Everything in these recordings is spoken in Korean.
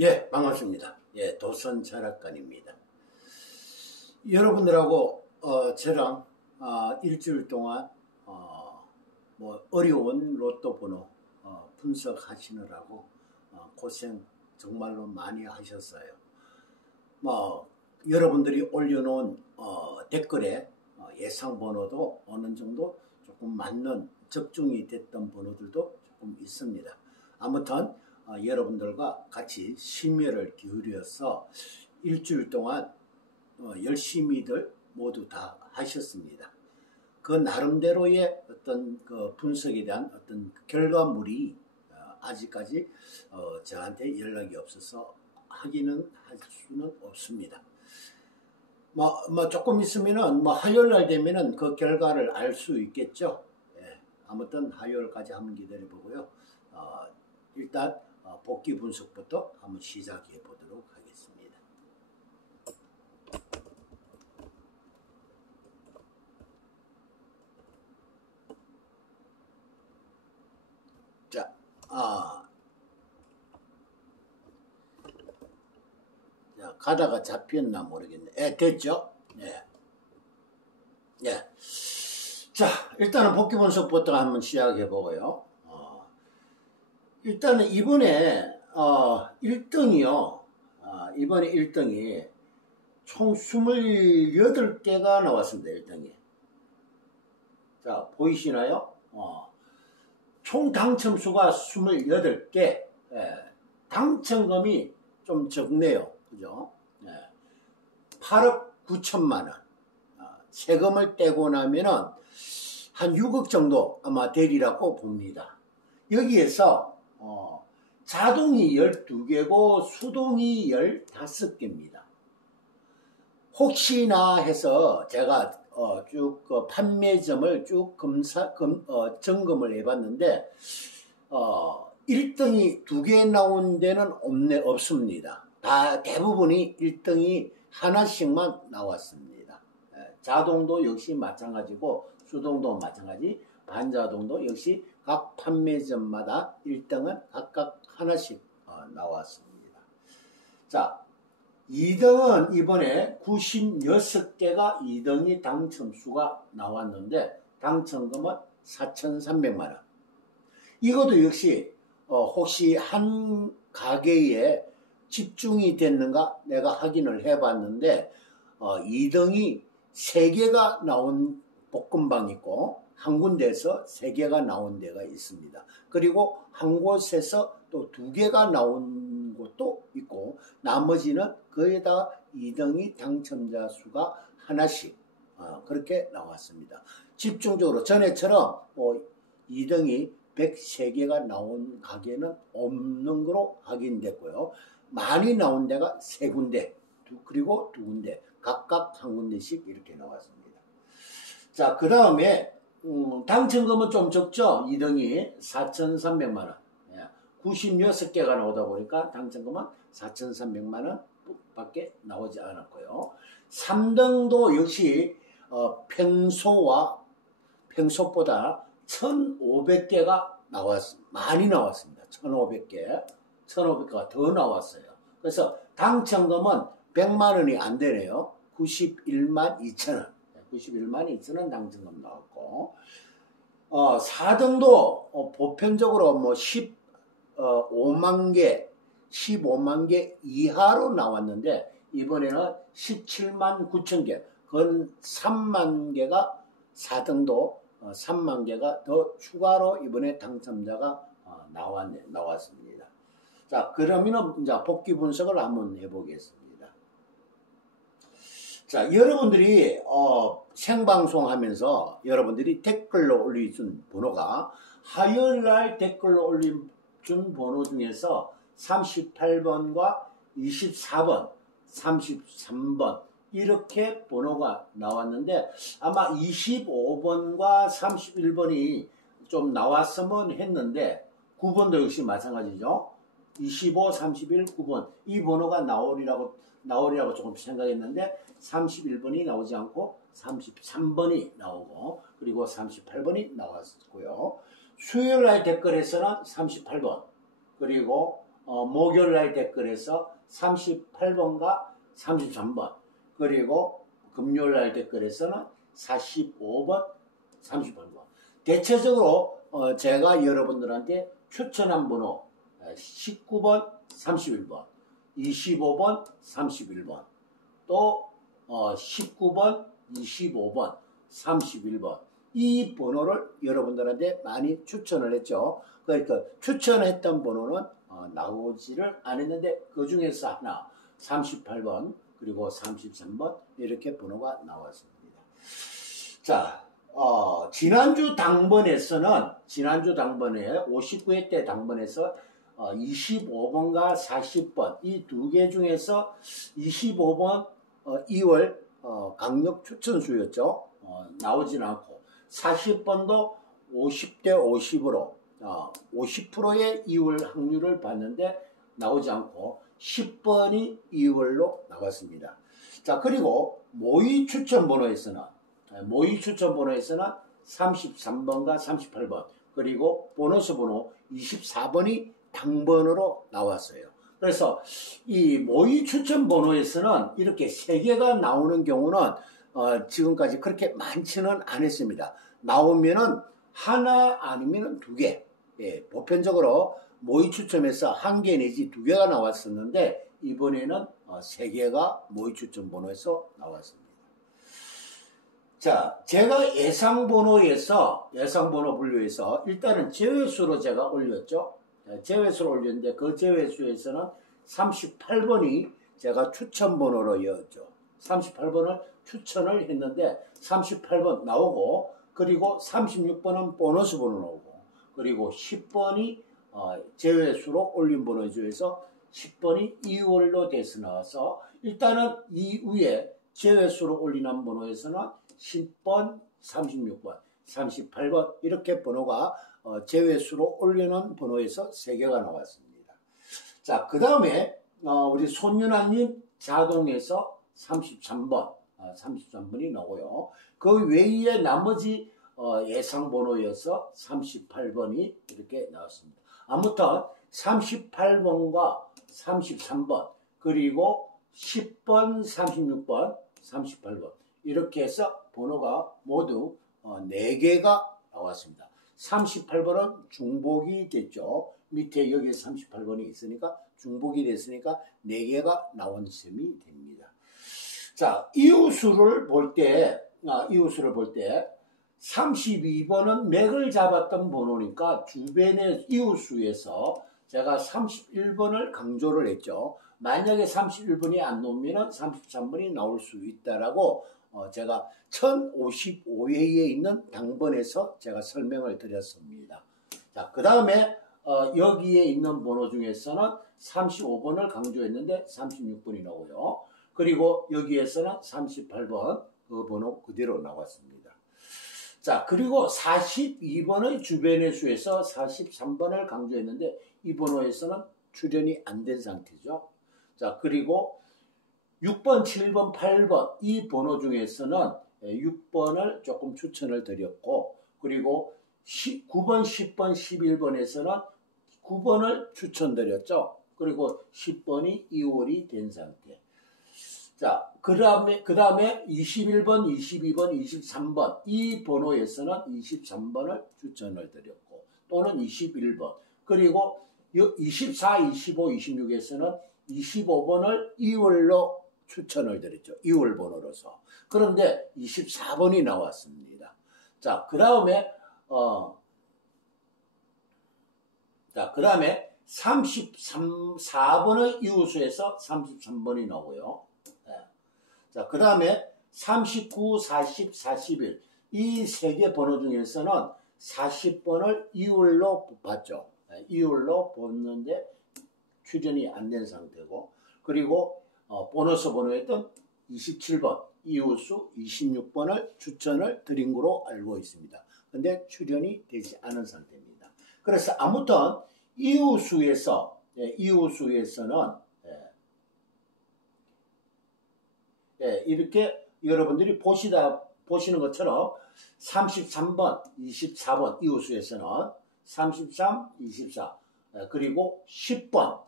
예, 반갑습니다. 예, 도선 철학관입니다. 여러분들하고 저랑 일주일 동안 뭐 어려운 로또 번호 분석하시느라고 고생 정말로 많이 하셨어요. 뭐 여러분들이 올려놓은 댓글에 예상 번호도 어느 정도 조금 맞는 적중이 됐던 번호들도 조금 있습니다. 아무튼 여러분들과 같이 심혈을 기울여서 일주일 동안 열심히들 모두 다 하셨습니다. 그 나름대로의 어떤 그 분석에 대한 어떤 결과물이 아직까지 저한테 연락이 없어서 확인은 할 수는 없습니다. 뭐 조금 있으면은 화요일 날 되면은 그 결과를 알 수 있겠죠. 예, 아무튼 화요일까지 한번 기다려 보고요. 일단 복귀 분석부터 한번 시작해 보도록 하겠습니다. 자, 가다가 잡혔나 모르겠네. 됐죠? 네. 네. 자, 일단은 복귀 분석부터 한번 시작해 보고요. 일단은 이번에 1등이요. 이번에 1등이 총 28개가 나왔습니다. 1등이. 자, 보이시나요? 총 당첨수가 28개. 당첨금이 좀 적네요. 그죠? 8억 9천만 원. 세금을 떼고 나면은 한 6억 정도 아마 되리라고 봅니다. 여기에서 자동이 12개고 수동이 15개입니다. 혹시나 해서 제가 쭉 판매점을 쭉 점검을 해봤는데 1등이 2개 나온 데는 없습니다. 대부분이 1등이 하나씩만 나왔습니다. 자동도 역시 마찬가지고 수동도 마찬가지, 반자동도 역시 각 판매점마다 1등은 각각 하나씩 나왔습니다. 자, 2등은 이번에 96개가 2등이 당첨수가 나왔는데 당첨금은 4,300만 원. 이것도 역시 혹시 한 가게에 집중이 됐는가 내가 확인을 해봤는데 2등이 3개가 나온 볶음방이 있고 한 군데에서 3개가 나온 데가 있습니다. 그리고 한 곳에서 또 2개가 나온 곳도 있고 나머지는 거기에다가 2등이 당첨자 수가 하나씩 그렇게 나왔습니다. 집중적으로 전에처럼 2등이 103개가 나온 가게는 없는 거로 확인됐고요. 많이 나온 데가 3군데 그리고 2군데 각각 한 군데씩 이렇게 나왔습니다. 자, 그 다음에 당첨금은 좀 적죠. 2등이 4,300만 원. 96개가 나오다 보니까 당첨금은 4,300만 원 밖에 나오지 않았고요. 3등도 역시 평소보다 1,500개가 많이 나왔습니다. 1,500개. 1,500개가 더 나왔어요. 그래서 당첨금은 100만 원이 안 되네요. 91만 2천 원. 91만 2천 원 당첨금 나왔고 4등도 보편적으로 15만 개 이하로 나왔는데 이번에는 17만 9천 개, 건 3만 개가 4등도 3만 개가 더 추가로 이번에 당첨자가 나왔습니다. 자, 그러면은 이제 복귀 분석을 한번 해보겠습니다. 자, 여러분들이 생방송 하면서 여러분들이 댓글로 올려준 번호가 화요일날 댓글로 올려준 번호 중에서 38번과 24번, 33번 이렇게 번호가 나왔는데 아마 25번과 31번이 좀 나왔으면 했는데 9번도 역시 마찬가지죠. 25, 31, 9번 이 번호가 나오리라고 조금 생각했는데 31번이 나오지 않고 33번이 나오고 그리고 38번이 나왔고요. 수요일날 댓글에서는 38번 그리고 목요일날 댓글에서 38번과 33번, 그리고 금요일날 댓글에서는 45번, 38번. 대체적으로 제가 여러분들한테 추천한 번호 19번, 31번, 25번, 31번, 또 19번, 25번, 31번 이 번호를 여러분들한테 많이 추천을 했죠. 그러니까 추천했던 번호는 나오지를 않았는데 그 중에서 하나 38번 그리고 33번 이렇게 번호가 나왔습니다. 자, 지난주 당번에 59회 때 당번에서 25번과 40번 이 두 개 중에서 25번 2월 강력 추천수였죠. 나오진 않고 40번도 50대 50으로 50%의 2월 확률을 봤는데 나오지 않고 10번이 2월로 나왔습니다. 자, 그리고 모의 추천 번호에서는 33번과 38번 그리고 보너스 번호 24번이 당번으로 나왔어요. 그래서 이 모의 추천 번호에서는 이렇게 3개가 나오는 경우는 지금까지 그렇게 많지는 않았습니다. 나오면은 하나 아니면 2개. 예, 보편적으로 모의 추첨에서 1개 내지 2개가 나왔었는데 이번에는 3개가 모의 추천 번호에서 나왔습니다. 자, 제가 예상번호 분류에서 일단은 제외수로 제가 올렸죠. 제외수를 올렸는데 그 제외수에서는 38번이 제가 추천번호로였죠. 38번을 추천을 했는데 38번 나오고 그리고 36번은 보너스 번호 나오고 그리고 10번이 제외수로 올린 번호 중에서 10번이 2월로 돼서 나와서 일단은 이 위에 제외수로 올리는 번호에서는 10번, 36번, 38번 이렇게 번호가 제외수로 올리는 번호에서 3개가 나왔습니다. 자, 그 다음에 우리 손윤아님 자동에서 33번이 나오고요. 그 외에 나머지 예상 번호여서 38번이 이렇게 나왔습니다. 아무튼 38번과 33번 그리고 10번, 36번, 38번 이렇게 해서 번호가 모두 4개가 나왔습니다. 38번은 중복이 됐죠. 밑에 여기에 38번이 있으니까 중복이 됐으니까 4개가 나온 셈이 됩니다. 자, 이웃수를 볼 때 32번은 맥을 잡았던 번호니까 주변의 이웃수에서 제가 31번을 강조를 했죠. 만약에 31번이 안 나오면 33번이 나올 수 있다라고 제가 1055회에 있는 당번에서 제가 설명을 드렸습니다. 자, 그 다음에 여기에 있는 번호 중에서는 35번을 강조했는데 36번이 나오고요. 그리고 여기에서는 38번 그 번호 그대로 나왔습니다. 자, 그리고 42번의 주변의 수에서 43번을 강조했는데 이 번호에서는 출연이 안 된 상태죠. 자, 그리고 6번, 7번, 8번 이 번호 중에서는 6번을 조금 추천을 드렸고 그리고 9번, 10번, 11번에서는 9번을 추천드렸죠. 그리고 10번이 2월이 된 상태. 자, 그 다음에 21번, 22번, 23번 이 번호에서는 23번을 추천을 드렸고 또는 21번 그리고 24, 25, 26에서는 25번을 2월로 추천을 드렸죠. 2월 번호로서. 그런데 24번이 나왔습니다. 자, 그 다음에 34번의 이웃수에서 33번이 나오고요. 네. 자, 그 다음에 39, 40, 41 이 3개 번호 중에서는 40번을 2월로 봤죠. 2월로 봤는데 출연이 안 된 상태고 그리고 보너스 번호였던 27번 이웃수 26번을 추천을 드린 거로 알고 있습니다. 근데 출연이 되지 않은 상태입니다. 그래서 아무튼 이웃수에서는 이렇게 여러분들이 보시는 것처럼 33번, 24번 이웃수에서는 33, 24 그리고 10번,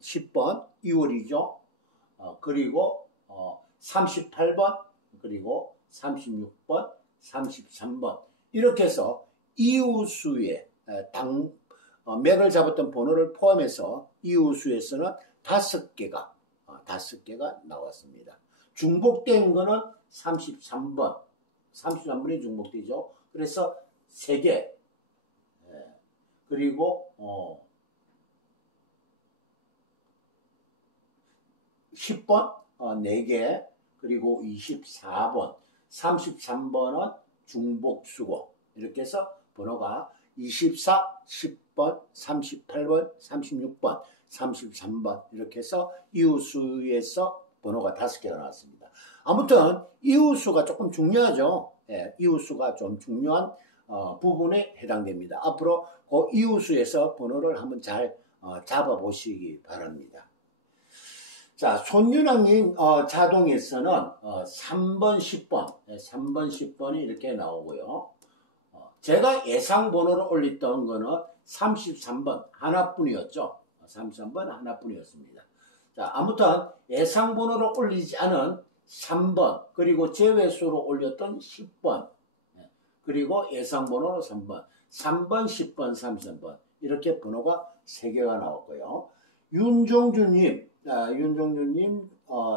10번 2월이죠. 그리고 38번, 그리고 36번, 33번 이렇게 해서 이웃수의 맥을 잡았던 번호를 포함해서 이웃수에서는 5개가 나왔습니다. 중복된 거는 33번이 중복되죠. 그래서 3개, 그리고 10번 4개, 그리고 24번, 33번은 중복수고 이렇게 해서 번호가 24, 10번, 38번, 36번, 33번 이렇게 해서 이웃수에서 번호가 5개가 나왔습니다. 아무튼 이웃수가 조금 중요하죠. 이웃수가 좀 중요한 부분에 해당됩니다. 앞으로 그 이웃수에서 번호를 한번 잘 잡아보시기 바랍니다. 자, 손윤학님 자동에서는 3번, 10번, 3번, 10번이 이렇게 나오고요. 제가 예상 번호를 올렸던 거는 33번 하나뿐이었죠. 33번 하나뿐이었습니다. 자, 아무튼 예상 번호를 올리지 않은 3번, 그리고 제외수로 올렸던 10번, 그리고 예상 번호로 3번, 10번, 33번 이렇게 번호가 3개가 나왔고요. 윤종주님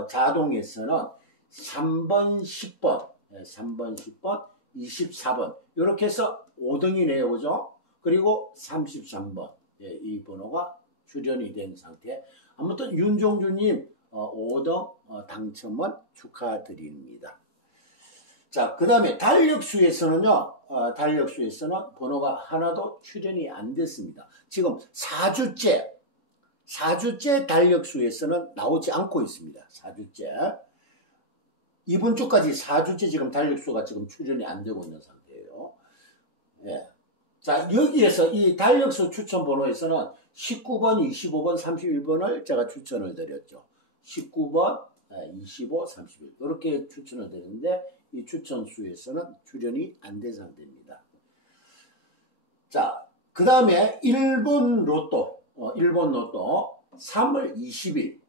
자동에서는 3번, 10번, 3번, 10번, 24번 이렇게 해서 5등이네요. 그죠? 그리고 33번 이 번호가 출연이 된 상태. 아무튼 윤종주님 5등 당첨은 축하드립니다. 자, 그 다음에 달력수에서는요, 달력수에서는 번호가 하나도 출연이 안 됐습니다. 지금 4주째 달력수에서는 나오지 않고 있습니다. 4주째. 이번 주까지 4주째 지금 달력수가 지금 출연이 안 되고 있는 상태예요. 예. 자, 여기에서 이 달력수 추천 번호에서는 19번, 25번, 31번을 제가 추천을 드렸죠. 19번, 25, 31 이렇게 추천을 드렸는데 이 추천수에서는 출연이 안 된 상태입니다. 자, 그 다음에 일본 로또 3월 20일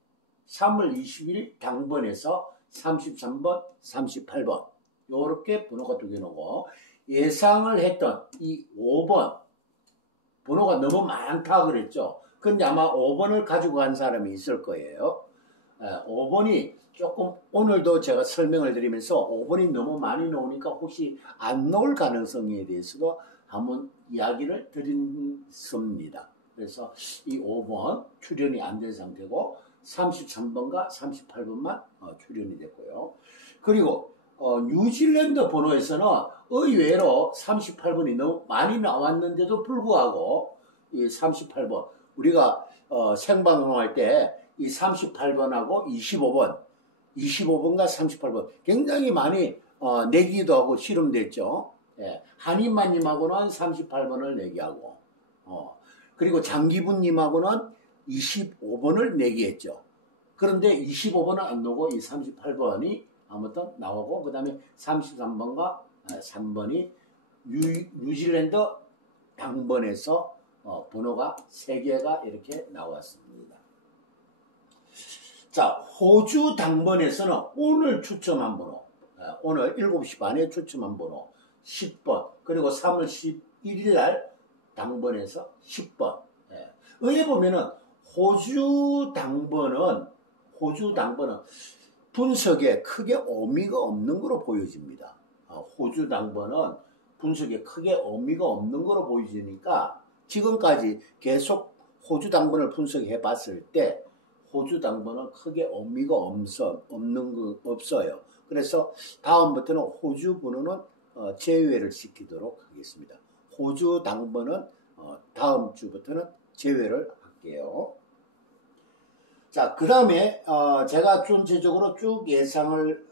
당번에서 33번, 38번 이렇게 번호가 2개 나오고 예상을 했던 이 5번 번호가 너무 많다 그랬죠. 근데 아마 5번을 가지고 간 사람이 있을 거예요. 5번이 조금 오늘도 제가 설명을 드리면서 5번이 너무 많이 나오니까 혹시 안 나올 가능성에 대해서도 한번 이야기를 드렸습니다. 그래서 이 5번 출연이 안 된 상태고 33번과 38번만 출연이 됐고요. 그리고 뉴질랜드 번호에서는 의외로 38번이 너무 많이 나왔는데도 불구하고 이 38번 우리가 생방송할 때 이 38번하고 25번과 38번 굉장히 많이 내기도 하고 실험됐죠. 예, 한인만님하고는 38번을 내기하고 그리고 장기분님하고는 25번을 내기했죠. 그런데 25번은 안 나오고 이 38번이 아무튼 나오고 그 다음에 33번과 3번이 뉴질랜드 당번에서 번호가 3개가 이렇게 나왔습니다. 자, 호주 당번에서는 오늘 추첨한 번호, 오늘 7시 반에 추첨한 번호 10번, 그리고 3월 11일 날 당번에서 10번. 여기 보면은 호주 당번은 분석에 크게 의미가 없는 거로 보여집니다. 호주 당번은 분석에 크게 의미가 없는 거로 보여지니까 지금까지 계속 호주 당번을 분석해 봤을 때 호주 당번은 크게 의미가 없어요. 그래서 다음부터는 호주 번호는 제외를 시키도록 하겠습니다. 호주 당번은 다음 주부터는 제외를 할게요. 자, 그 다음에 제가 전체적으로 쭉 예상을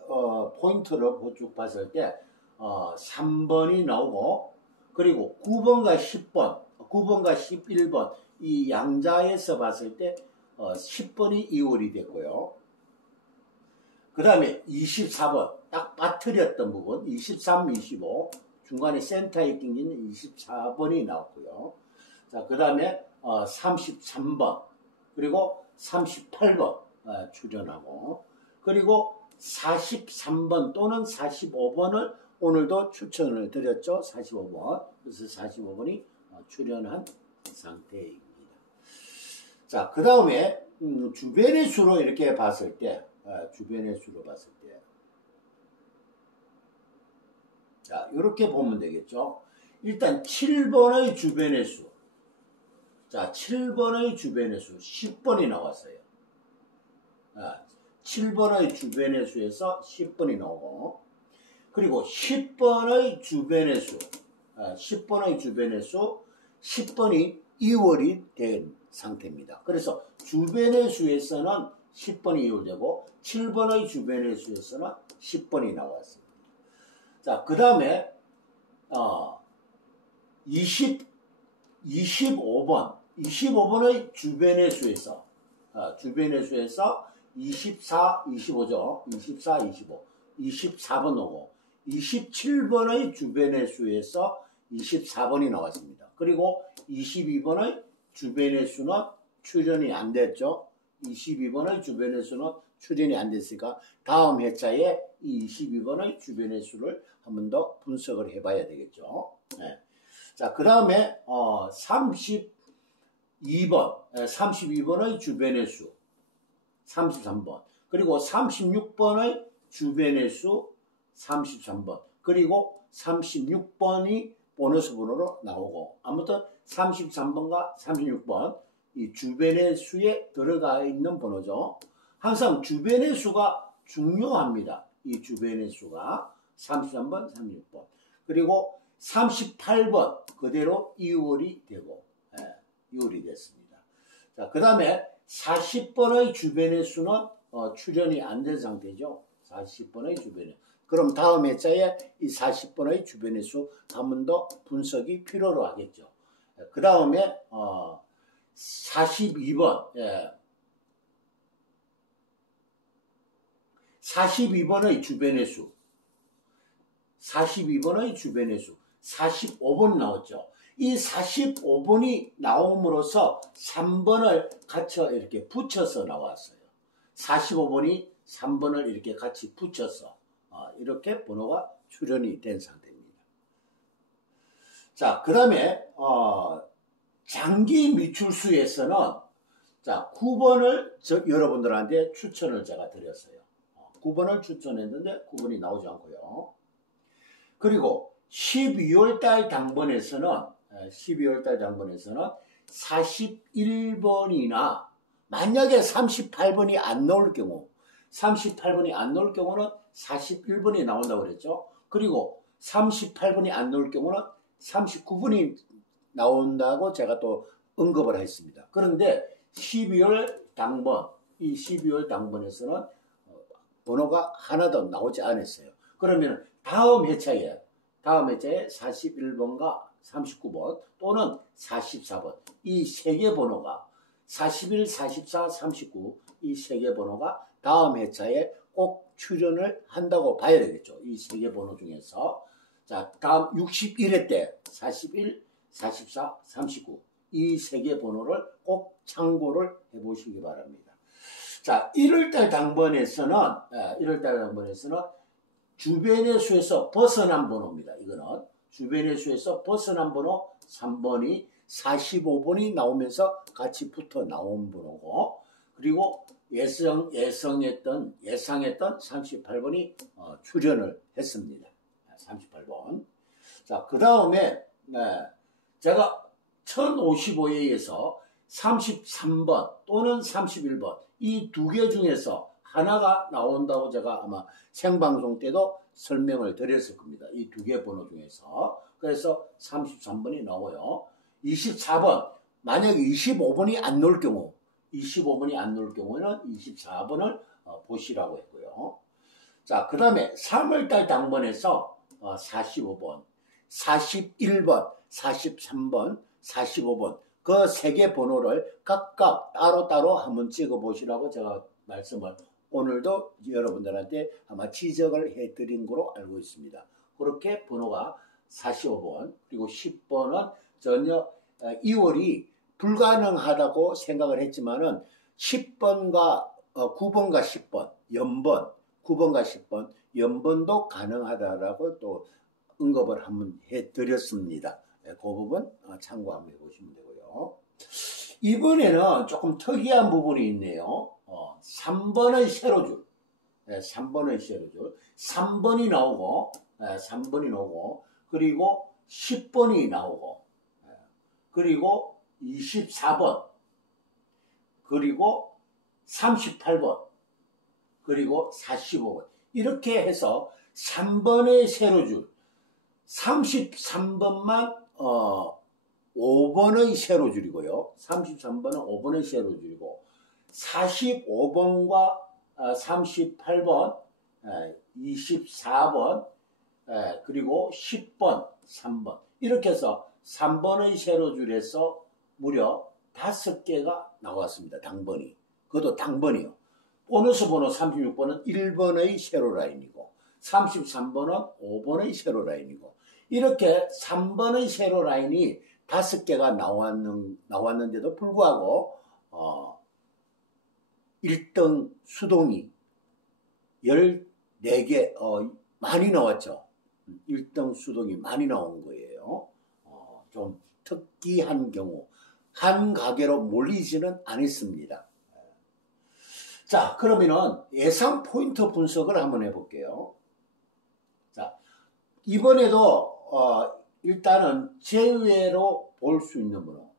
포인트로 쭉 봤을 때 3번이 나오고 그리고 9번과 10번, 9번과 11번 이 양자에서 봤을 때 10번이 2월이 됐고요. 그 다음에 24번 딱 빠뜨렸던 부분 23, 25 중간에 센터에 낑기는 24번이 나왔고요. 자, 그 다음에 33번 그리고 38번 출연하고 그리고 43번 또는 45번을 오늘도 추천을 드렸죠. 45번. 그래서 45번이 출연한 상태입니다. 자, 그 다음에 주변의 수로 이렇게 봤을 때 주변의 수로 봤을 때 자, 이렇게 보면 되겠죠. 일단 7번의 주변의 수. 자, 7번의 주변의 수 10번이 나왔어요. 7번의 주변의 수에서 10번이 나오고 그리고 10번의 주변의 수 10번의 주변의 수 10번이 2월이 된 상태입니다. 그래서 주변의 수에서는 10번이 2월되고 7번의 주변의 수에서는 10번이 나왔습니다. 자, 그 다음에 25번의 주변의 수에서 24, 25죠. 24, 25, 24번 오고 27번의 주변의 수에서 24번이 나왔습니다. 그리고 22번의 주변의 수는 출연이 안 됐죠. 22번의 주변의 수는 출연이 안 됐으니까 다음 회차에 이 22번의 주변의 수를 한 번 더 분석을 해봐야 되겠죠. 네. 자, 그 다음에 32번의 주변의 수 33번 그리고 36번의 주변의 수 33번 그리고 36번이 보너스 번호로 나오고 아무튼 33번과 36번 이 주변의 수에 들어가 있는 번호죠. 항상 주변의 수가 중요합니다. 이 주변의 수가 33번, 36번 그리고 38번 그대로 2월이 되고 2월이 됐습니다. 자, 그 다음에 40번의 주변의 수는 출연이 안 된 상태죠. 40번의 주변의 그럼 다음 회차에 이 40번의 주변의 수 한 번 더 분석이 필요로 하겠죠. 그 다음에 42번 42번의 주변의 수 42번의 주변의 수 45번 나왔죠. 이 45번이 나옴으로써 3번을 같이 이렇게 붙여서 나왔어요. 45번이 3번을 이렇게 같이 붙여서 이렇게 번호가 출연이 된 상태입니다. 자, 그 다음에 장기 미출수에서는 자 9번을 여러분들한테 추천을 제가 드렸어요. 9번을 추천했는데 9번이 나오지 않고요. 그리고 12월달 당번에서는 41번이나 만약에 38번이 안 나올 경우 38번이 안 나올 경우는 41번이 나온다고 그랬죠. 그리고 38번이 안 나올 경우는 39번이 나온다고 제가 또 언급을 했습니다. 그런데 12월 당번 이 12월 당번에서는 번호가 하나도 나오지 않았어요. 그러면 다음 회차에 41번과 39번 또는 44번 이 세 개 번호가 41, 44, 39 이 세 개 번호가 다음 회차에 꼭 출연을 한다고 봐야 되겠죠. 이 세 개 번호 중에서 자 다음 61회 때 41, 44, 39 이 세 개 번호를 꼭 참고를 해보시기 바랍니다. 자 1월달 당번에서는 주변의 수에서 벗어난 번호입니다. 이거는 주변의 수에서 벗어난 번호 3번이 45번이 나오면서 같이 붙어 나온 번호고 그리고 예상했던 38번이 출연을 했습니다. 38번. 자, 그 다음에 제가 1055회에서 33번 또는 31번 이 두 개 중에서 하나가 나온다고 제가 아마 생방송 때도 설명을 드렸을 겁니다. 이 두 개 번호 중에서. 그래서 33번이 나오고요. 24번, 만약에 25번이 안 나올 경우, 25번이 안 나올 경우에는 24번을 보시라고 했고요. 자, 그 다음에 3월달 당번에서 45번, 41번, 43번, 45번 그 세 개 번호를 각각 따로따로 한번 찍어 보시라고 제가 말씀을 오늘도 여러분들한테 아마 지적을 해드린 거로 알고 있습니다. 그렇게 번호가 45번 그리고 10번은 전혀 2월이 불가능하다고 생각을 했지만은 10번과 9번과 10번, 연번, 9번과 10번, 연번도 가능하다라고 또 언급을 한번 해드렸습니다. 그 부분 참고 한번 해보시면 되고요. 이번에는 조금 특이한 부분이 있네요. 3번의 세로줄. 3번의 세로줄. 3번이 나오고, 3번이 나오고, 그리고 10번이 나오고, 그리고 24번, 그리고 38번, 그리고 45번. 이렇게 해서 3번의 세로줄, 33번만 5번의 세로줄이고요. 33번은 5번의 세로줄이고 45번과 38번, 24번, 그리고 10번, 3번 이렇게 해서 3번의 세로줄에서 무려 5개가 나왔습니다. 당번이. 그것도 당번이요. 보너스 번호 36번은 1번의 세로라인이고 33번은 5번의 세로라인이고 이렇게 3번의 세로라인이 5개가 나왔는데도 불구하고 1등 수동이 14개 많이 나왔죠. 1등 수동이 많이 나온 거예요. 좀 특이한 경우 한 가게로 몰리지는 않았습니다. 자, 그러면은 예상 포인트 분석을 한번 해볼게요. 자, 이번에도 일단은 제외로 볼 수 있는 번호,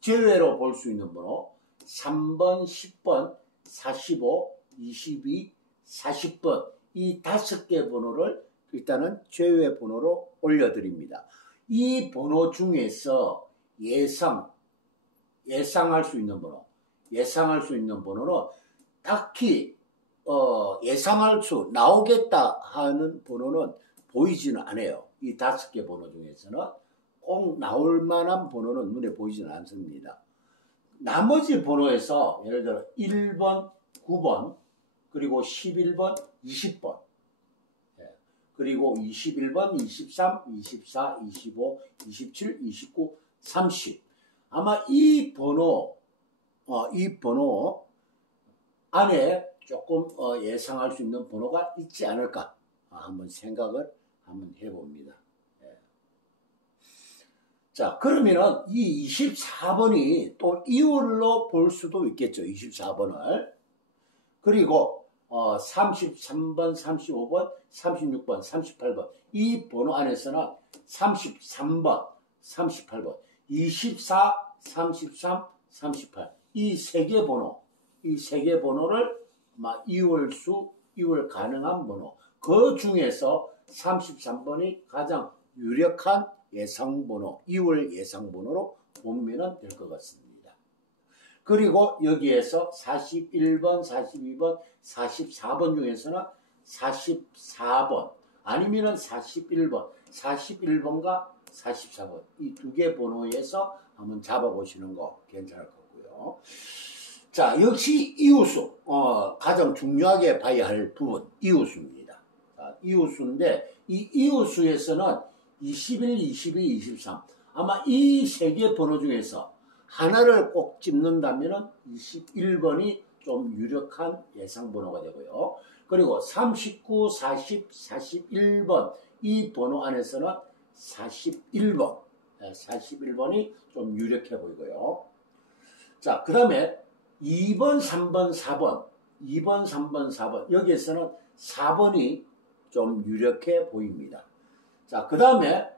제외로 볼 수 있는 번호 3번, 10번, 45, 22, 40번 이 5개 번호를 일단은 제외 번호로 올려드립니다. 이 번호 중에서 예상할 수 있는 번호, 예상할 수 있는 번호는 딱히 예상할 수 나오겠다 하는 번호는 보이지는 않아요. 이 5개 번호 중에서는 꼭 나올 만한 번호는 눈에 보이지는 않습니다. 나머지 번호에서 예를 들어 1번, 9번, 그리고 11번, 20번, 그리고 21번, 23, 24, 25, 27, 29, 30 아마 이 번호 안에 조금 예상할 수 있는 번호가 있지 않을까 한번 생각을 한번 해봅니다. 자, 그러면은 이 24번이 또 이율로 볼 수도 있겠죠. 24번을. 그리고 33번, 35번, 36번, 38번 이 번호 안에서는 33번, 38번, 24, 33, 38 이 세 개 번호를 이율 가능한 번호. 그 중에서 33번이 가장 유력한 예상번호, 이율 예상번호로 보면 될 것 같습니다. 그리고 여기에서 41번, 42번, 44번 중에서는 44번 아니면은 41번, 41번과 44번 이 2개 번호에서 한번 잡아보시는 거 괜찮을 거고요. 자, 역시 이웃수 가장 중요하게 봐야 할 부분 이웃수입니다. 자, 이웃수인데 이 이웃수에서는 21, 22, 23 아마 이 3개 번호 중에서 하나를 꼭 집는다면 21번이 좀 유력한 예상 번호가 되고요. 그리고 39, 40, 41번 이 번호 안에서는 41번이 좀 유력해 보이고요. 자, 그 다음에 2번, 3번, 4번 2번, 3번, 4번 여기에서는 4번이 좀 유력해 보입니다. 자, 그 다음에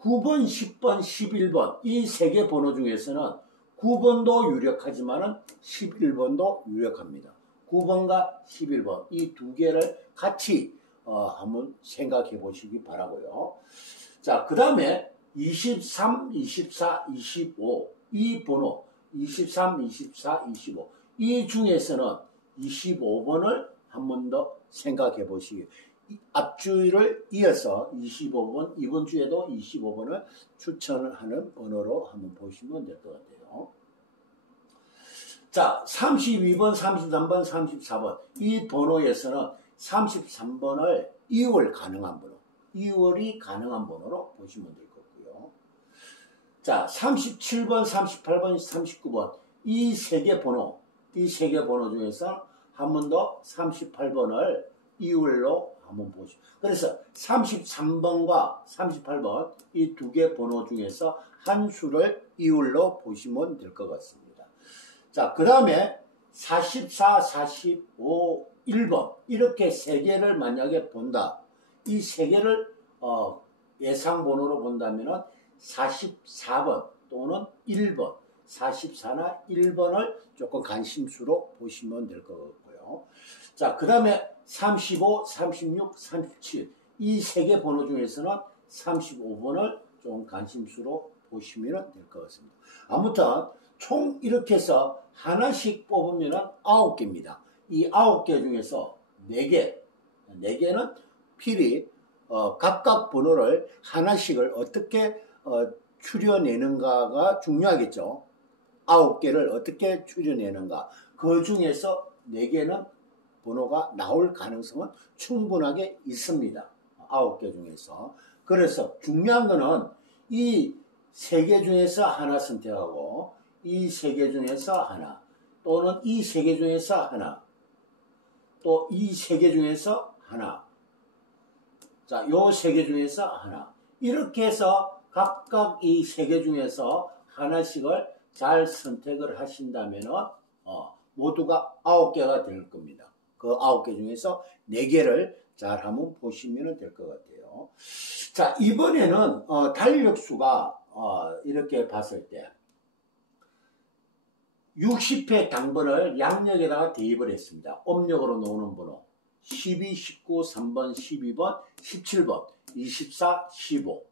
9번, 10번, 11번 이 3개 번호 중에서는 9번도 유력하지만 11번도 유력합니다. 9번과 11번 이 2개를 같이 한번 생각해 보시기 바라고요. 자, 그 다음에 23, 24, 25 이 번호 23, 24, 25 이 중에서는 25번을 한 번 더 생각해 보시기 앞주를 이어서 25번 이번 주에도 25번을 추천을 하는 번호로 한번 보시면 될 것 같아요. 자, 32번, 33번, 34번 이 번호에서는 33번을 이율이 가능한 번호로 보시면 될 거고요. 자, 37번, 38번, 39번. 이 세 개 번호 중에서 한 번 더 38번을 이율로 한번 보시죠. 그래서 33번과 38번 이 두 개 번호 중에서 한 수를 이율로 보시면 될 것 같습니다. 자, 그 다음에 44, 45, 1번 이렇게 세 개를 만약에 본다. 이 세 개를 예상 번호로 본다면은 44번 또는 1번, 44나 1번을 조금 관심수로 보시면 될 것 같고요. 자, 그 다음에 35, 36, 37 이 세 개 번호 중에서는 35번을 좀 관심수로 보시면 될 것 같습니다. 아무튼 총 이렇게 해서 하나씩 뽑으면 9개입니다. 이 9개 중에서 4개는 필히 각각 번호를 하나씩을 어떻게 추려내는가가 중요하겠죠. 9개를 어떻게 추려내는가. 그 중에서 4개는 번호가 나올 가능성은 충분하게 있습니다. 9개 중에서. 그래서 중요한 거는 이 3개 중에서 하나 선택하고 이 3개 중에서 하나 또는 이 3개 중에서 하나 또 이 3개 중에서 하나 자, 요 3개 중에서 하나 이렇게 해서 각각 이 3개 중에서 하나씩을 잘 선택을 하신다면 모두가 9개가 될 겁니다. 그 9개 중에서 4개를 잘 한번 보시면 될 것 같아요. 자, 이번에는 달력수가 이렇게 봤을 때 60회 당번을 양력에다가 대입을 했습니다. 음력으로 나오는 번호 12, 19, 3번, 12번, 17번, 24, 15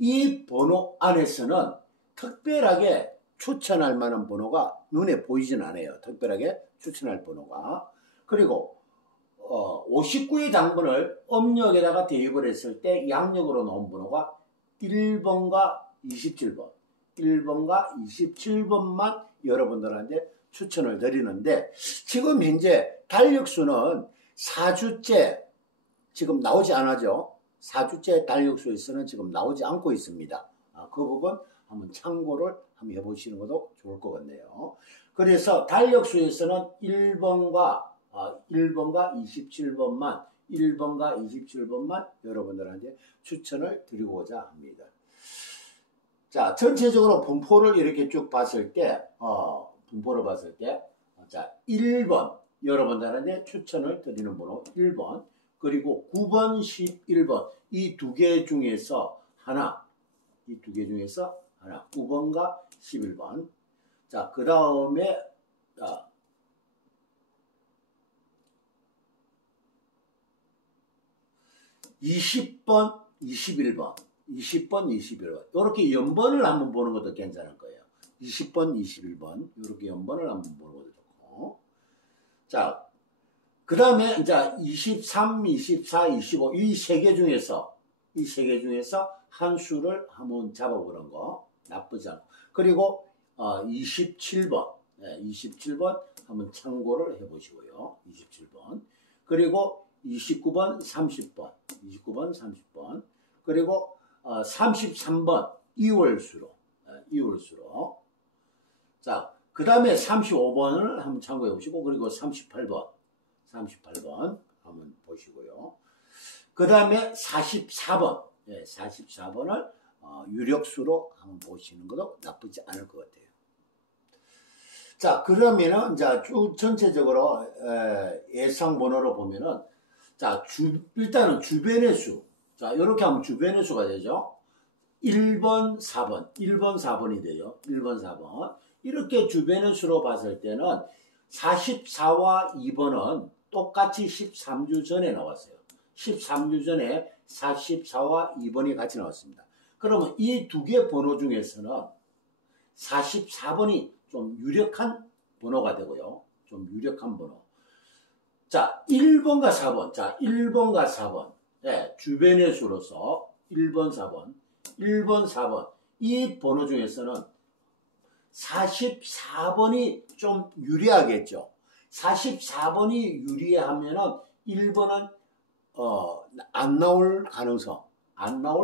이 번호 안에서는 특별하게 추천할 만한 번호가 눈에 보이진 않아요. 특별하게 추천할 번호가. 그리고 59의 당번을 음력에다가 대입을 했을 때 양력으로 나온 번호가 1번과 27번 1번과 27번만 여러분들한테 추천을 드리는데 지금 현재 달력수는 4주째 지금 나오지 않아죠. 4주째 달력수에서는 지금 나오지 않고 있습니다. 그 부분 한번 참고를 한번 해보시는 것도 좋을 것 같네요. 그래서 달력수에서는 1번과 27번만 1번과 27번만 여러분들한테 추천을 드리고자 합니다. 자, 전체적으로 분포를 이렇게 쭉 봤을 때 자, 1번 여러분들한테 추천을 드리는 번호 1번 그리고 9번, 11번 이 두 개 중에서 하나 9번과 11번 자, 그 다음에 20번, 21번 21번 이렇게 연번을 한번 보는 것도 괜찮을 거예요. 20번, 21번 이렇게 연번을 한번 보는 것도 좋고 자, 그 다음에 이제 23, 24, 25 이 세 개 중에서 한 수를 한번 잡아보는 거 나쁘지 않고 그리고 27번 한번 참고를 해보시고요. 27번 그리고 29번, 30번 그리고 33번 이월수로 자, 그 다음에 35번을 한번 참고해 보시고 그리고 38번 한번 보시고요. 그 다음에 44번 44번을 유력수로 한번 보시는 것도 나쁘지 않을 것 같아요. 자, 그러면은 이제 쭉 전체적으로 예상 번호로 보면은 자, 일단은 주변의 수. 자, 이렇게 하면 주변의 수가 되죠. 1번, 4번이 돼요. 1번, 4번. 이렇게 주변의 수로 봤을 때는 44와 2번은 똑같이 13주 전에 나왔어요. 13주 전에 44와 2번이 같이 나왔습니다. 그러면 이 두 개 번호 중에서는 44번이 좀 유력한 번호가 되고요. 좀 유력한 번호. 자, 1번과 4번. 자, 1번과 4번. 네, 주변의 수로서 1번, 4번. 이 번호 중에서는 44번이 좀 유리하겠죠. 44번이 유리하면은 1번은 안 나올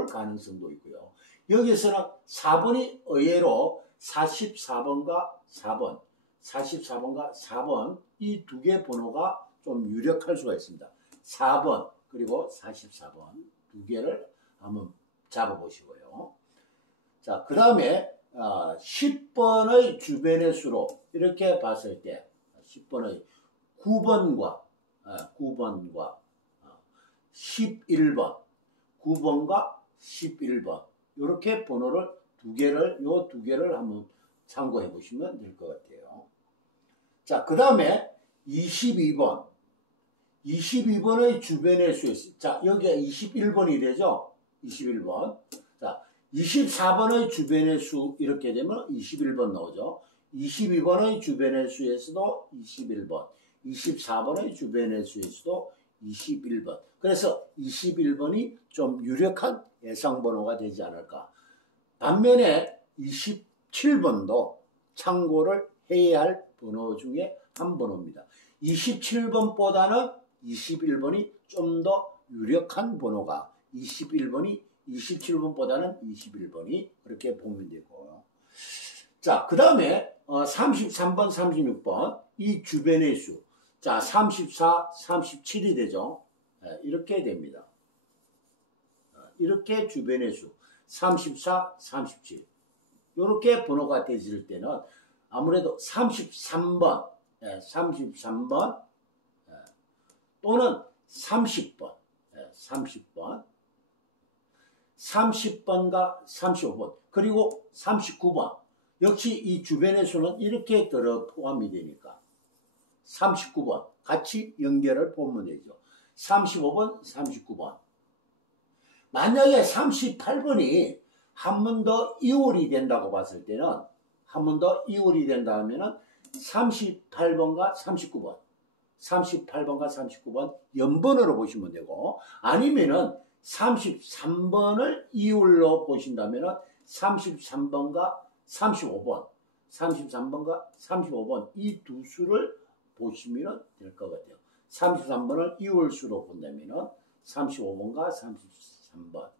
가능성도 있고요. 여기서는 4번이 의외로 44번과 4번, 44번과 4번 이 두 개 번호가 좀 유력할 수가 있습니다. 4번 그리고 44번 두 개를 한번 잡아보시고요. 자, 그 다음에 10번의 주변의 수로 이렇게 봤을 때 10번의 9번과 11번 9번과 11번 이렇게 번호를 요 두 개를 한번 참고해 보시면 될 것 같아요. 자, 그 다음에 22번의 주변의 수. 자, 여기가 21번이 되죠? 21번. 자, 24번의 주변의 수 이렇게 되면 21번 나오죠. 22번의 주변의 수에서도 21번, 24번의 주변의 수에서도 21번. 그래서 21번이 좀 유력한 예상번호가 되지 않을까. 반면에 27번도 참고를 해야 할 번호 중에 한 번호입니다. 27번보다는 21번이 좀 더 유력한 번호가 27번보다는 21번이 그렇게 보면 되고. 자, 그 다음에 33번, 36번 이 주변의 수. 자, 34, 37이 되죠. 이렇게 됩니다. 이렇게 주변의 수. 34, 37. 이렇게 번호가 되질 때는 아무래도 33번, 33번 또는 30번, 30번과 35번, 그리고 39번. 역시 이 주변의 수는 이렇게 들어 포함이 되니까 39번 같이 연결을 보면 되죠. 35번, 39번. 만약에 38번이 한 번 더 이월이 된다고 봤을 때는 한 번 더 이월이 된다 하면은 38번과 39번 38번과 39번 연번으로 보시면 되고, 아니면은 33번을 이월로 보신다면은 33번과 35번 33번과 35번 이 두 수를 보시면 될 것 같아요. 33번을 이월수로 본다면은 35번과 33번.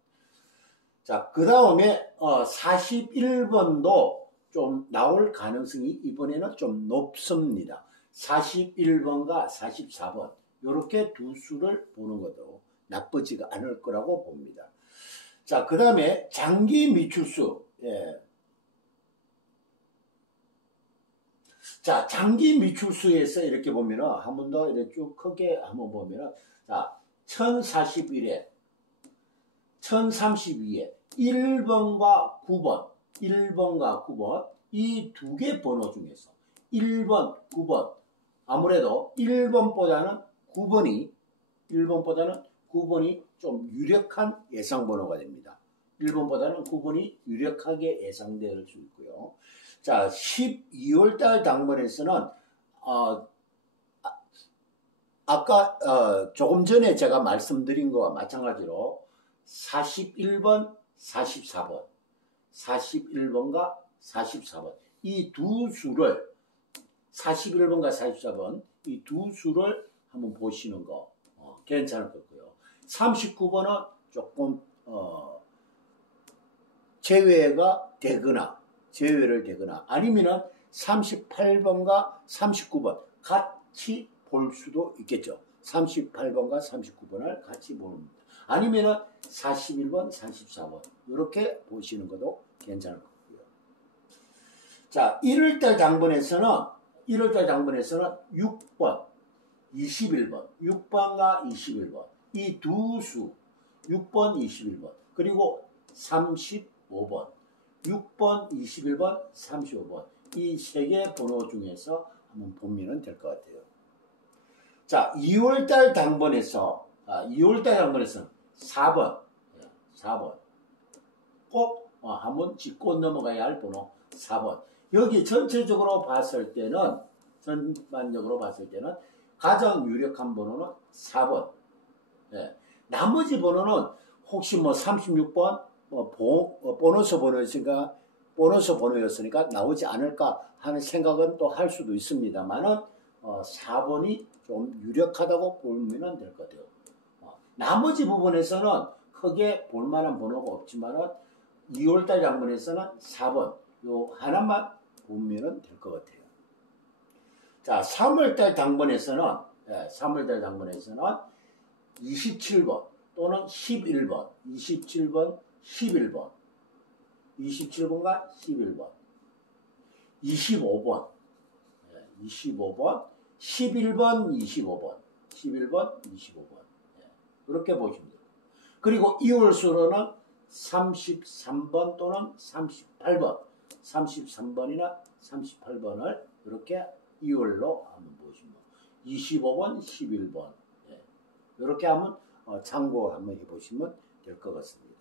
자, 그 다음에 41번도 좀 나올 가능성이 이번에는 좀 높습니다. 41번과 44번 이렇게 두 수를 보는 것도 나쁘지가 않을 거라고 봅니다. 자, 그 다음에 장기 미추수. 자, 장기 미추수에서 이렇게 보면은 한 번 더 이렇게 쭉 크게 한번 보면은 자, 1041에 1032에 1번과 9번 이 두 개 번호 중에서 1번, 9번 아무래도 1번보다는 9번이 좀 유력한 예상 번호가 됩니다. 1번보다는 9번이 유력하게 예상될 수 있고요. 자, 12월달 당번에서는 아까 조금 전에 제가 말씀드린 거와 마찬가지로 41번, 44번 41번과 44번 이 두 수를 41번과 44번 이 두 수를 한번 보시는 거 괜찮을 것 같고요. 39번은 조금 제외를 되거나 아니면은 38번과 39번 같이 볼 수도 있겠죠. 38번과 39번을 같이 보는 아니면은 41번, 44번 이렇게 보시는 것도 괜찮을 것 같고요. 자, 1월달 당번에서는 6번, 21번, 6번과 21번 이 두 수 6번, 21번 그리고 35번 6번, 21번, 35번 이 세 개 번호 중에서 한번 보면 될 것 같아요. 자, 2월달 당번에서 4번 꼭 한번 짚고 넘어가야 할 번호 4번. 여기 전반적으로 봤을 때는 가장 유력한 번호는 4번. 나머지 번호는 혹시 36번 보너스 번호였으니까 나오지 않을까 하는 생각은 또 할 수도 있습니다만은 4번이 좀 유력하다고 보면 될 것 같아요. 나머지 부분에서는 크게 볼만한 번호가 없지만은 2월달 당번에서는 4번 요 하나만 보면 될 것 같아요. 자, 3월달 당번에서는 3월달 당번에서는 27번 또는 11번, 27번, 11번, 27번과 11번, 25번, 25번, 11번, 25번, 11번, 25번. 그렇게 보시면 돼요. 그리고 2월수로는 33번 또는 38번, 33번이나 38번을 이렇게 2월로 한번 보시면 25번, 11번 이렇게 한번 참고 한번 해보시면 될 것 같습니다.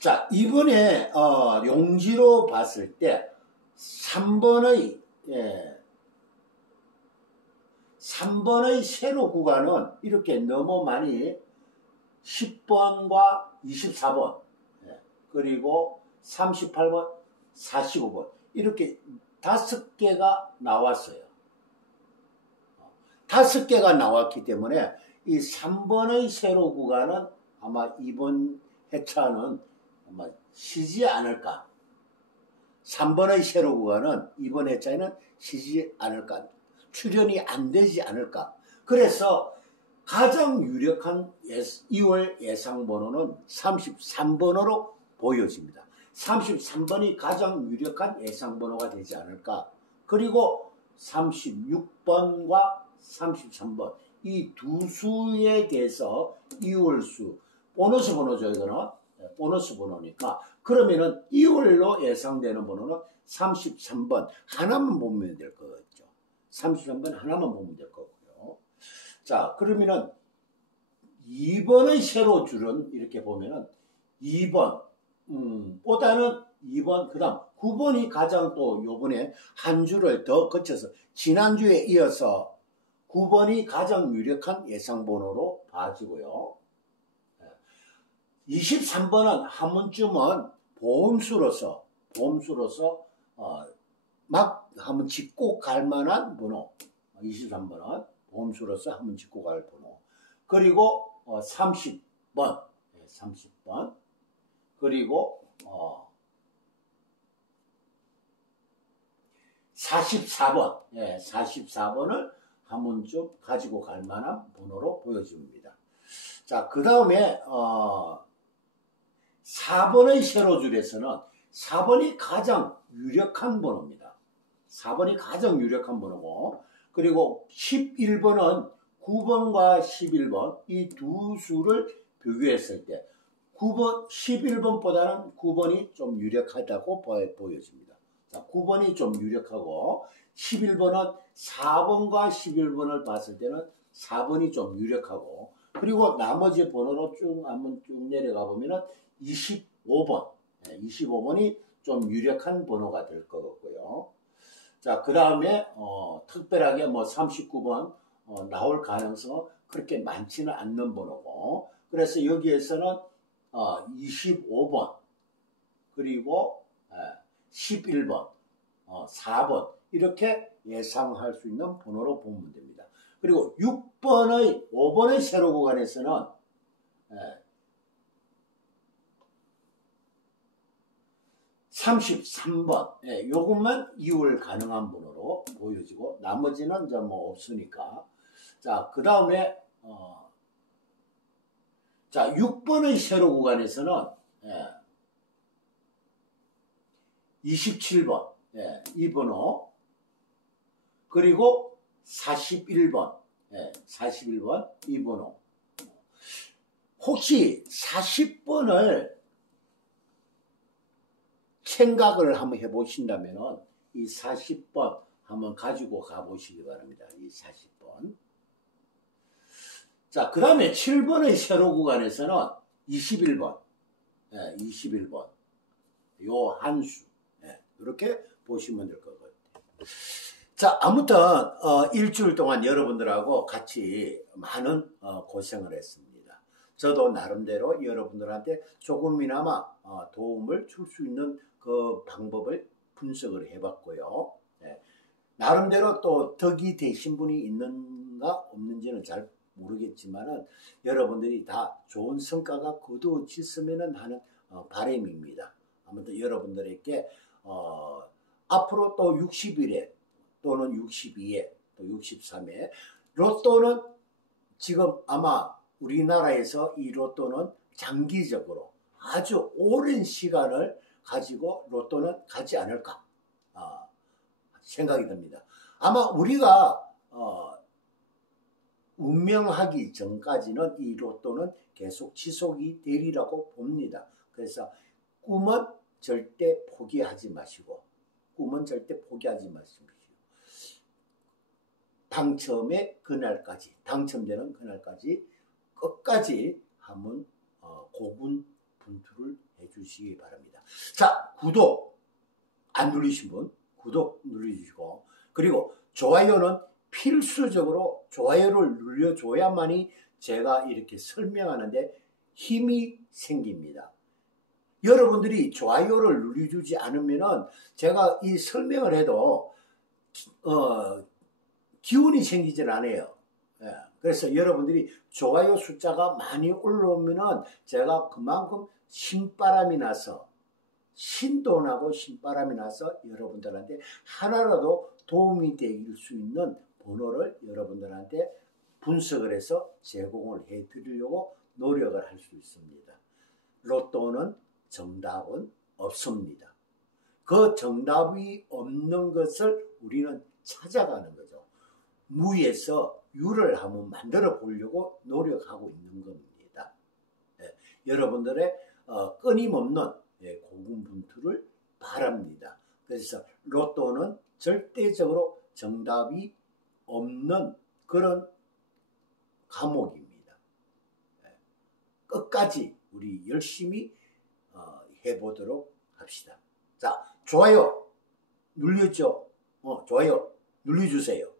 자, 이번에 용지로 봤을 때 3번의 3번의 세로 구간은 이렇게 너무 많이 10번과 24번 그리고 38번, 45번 이렇게 5개가 나왔어요. 5개가 나왔기 때문에 이 3번의 세로 구간은 아마 이번 회차는 아마 쉬지 않을까. 3번의 세로 구간은 이번 회차에는 쉬지 않을까. 출연이 안 되지 않을까. 그래서 가장 유력한 2월 예상번호는 33번으로 보여집니다. 33번이 가장 유력한 예상번호가 되지 않을까. 그리고 36번과 33번 이 두 수에 대해서 2월수 보너스 번호죠. 이거는 보너스 번호니까 그러면은 2월로 예상되는 번호는 33번 하나만 보면 될 것 같죠. 33번 하나만 보면 될 거고요. 자, 그러면은 2번의 세로 줄은 이렇게 보면은 2번 보다는 2번 그 다음 9번이 가장 또 요번에 한 줄을 더 거쳐서 지난주에 이어서 9번이 가장 유력한 예상번호로 봐지고요. 23번은 한 번쯤은 보험수로서 막 한번 짚고 갈 만한 번호. 23번은 보험수로서 한번 짚고 갈 번호. 그리고 30번. 그리고 44번. 44번을 한 번쯤 가지고 갈 만한 번호로 보여집니다. 자, 그 다음에 4번의 세로줄에서는 4번이 가장 유력한 번호입니다. 4번이 가장 유력한 번호고 그리고 11번은 9번과 11번 이 두 수를 비교했을 때 9번, 11번보다는 9번이 좀 유력하다고 보여집니다. 자, 9번이 좀 유력하고 11번은 4번과 11번을 봤을 때는 4번이 좀 유력하고 그리고 나머지 번호로 한번 쭉 내려가 보면은 25번, 25번이 좀 유력한 번호가 될 것 같고요. 자, 그 다음에 특별하게 뭐 39번 나올 가능성은 그렇게 많지는 않는 번호고 그래서 여기에서는 25번 그리고 11번, 4번 이렇게 예상할 수 있는 번호로 보면 됩니다. 그리고 5번의 세로 구간에서는 33번 요것만 2월 가능한 번호로 보여지고 나머지는 이제 뭐 없으니까 자, 그 다음에 자 6번의 세로 구간에서는 27번 이 번호 그리고 41번 41번 이 번호 혹시 40번을 생각을 한번 해보신다면 이 40번 한번 가지고 가보시기 바랍니다. 이 40번. 자, 그 다음에 7번의 세로 구간에서는 21번. 21번. 요 한 수. 이렇게 보시면 될 것 같아요. 자, 아무튼 일주일 동안 여러분들하고 같이 많은 고생을 했습니다. 저도 나름대로 여러분들한테 조금이나마 도움을 줄 수 있는 그 방법을 분석을 해봤고요. 나름대로 또 덕이 되신 분이 있는가 없는지는 잘 모르겠지만은 여러분들이 다 좋은 성과가 거두어졌으면 하는 바람입니다. 아무튼 여러분들에게 앞으로 또 60일에 또는 62회 또 63회 로또는 지금 아마 우리나라에서 이 로또는 장기적으로 아주 오랜 시간을 가지고 로또는 가지 않을까 생각이 듭니다. 아마 우리가 운명하기 전까지는 이 로또는 계속 지속이 되리라고 봅니다. 그래서 꿈은 절대 포기하지 마시고 당첨되는 그날까지 끝까지 한번 고군분투를 해주시기 바랍니다. 자, 구독 안 누르신 분 구독 눌러주시고, 그리고 좋아요는 필수적으로 좋아요를 눌러줘야만이 제가 이렇게 설명하는데 힘이 생깁니다. 여러분들이 좋아요를 눌러주지 않으면은 제가 이 설명을 해도 기운이 생기질 않아요. 예, 그래서 여러분들이 좋아요 숫자가 많이 올라오면은 제가 그만큼 신바람이 나서 신돈하고 신바람이 나서 여러분들한테 하나라도 도움이 될 수 있는 번호를 여러분들한테 분석을 해서 제공을 해드리려고 노력을 할 수 있습니다. 로또는 정답은 없습니다. 그 정답이 없는 것을 우리는 찾아가는 거죠. 무에서 유를 한번 만들어 보려고 노력하고 있는 겁니다. 예, 여러분들의 끊임없는 고군분투를 바랍니다. 그래서 로또는 절대적으로 정답이 없는 그런 과목입니다. 끝까지 우리 열심히 해보도록 합시다. 자, 좋아요 눌렸죠? 좋아요 눌러주세요.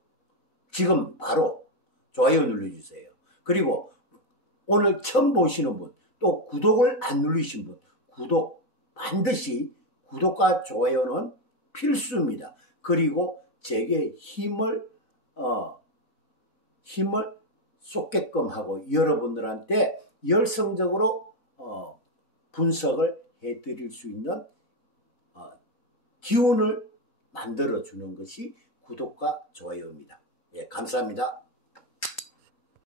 지금 바로 좋아요 눌러주세요. 그리고 오늘 처음 보시는 분, 또 구독을 안 누르신 분, 구독 반드시, 구독과 좋아요는 필수입니다. 그리고 제게 힘을 쏟게끔 하고 여러분들한테 열성적으로 분석을 해드릴 수 있는 기운을 만들어주는 것이 구독과 좋아요입니다. 예, 감사합니다.